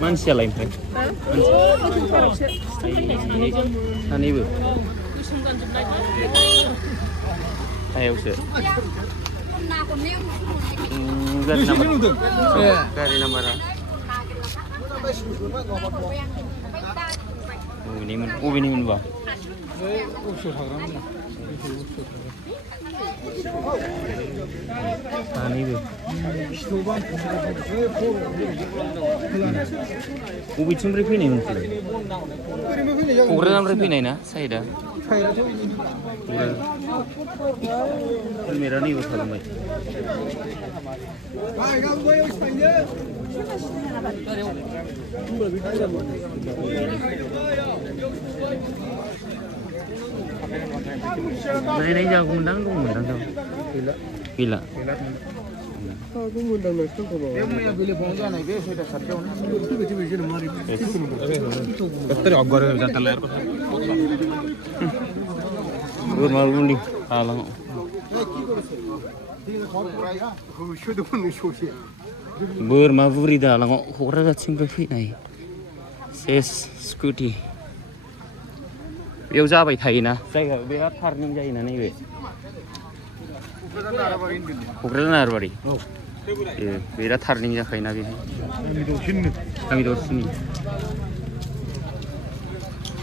मानसियालाय ओमफ्राय सानैबो सायावसो गारि नाम्बारा बबेनिमोनबा सानैबो बबेथिंनिफ्राय फैनायमोन क'क्राझारनिफ्राय फैनाय ना साइडआ हेलमेटआ नैबो थालांबाय नायनाय जागौमोनदां दंमोनदां गैला बोरमा मुलि हालाङाव बोरमा बुरि दालाङाव क'क्राझारथिंनिफ्राय फैनाय सेस स्कुटि बेयाव जाबाय थायोना जायगा बिराद टार्निं जायोना नैबे क'क्राझार नारबारि बिराद टार्निं जाखायोना बेहाय गामि दरसिनि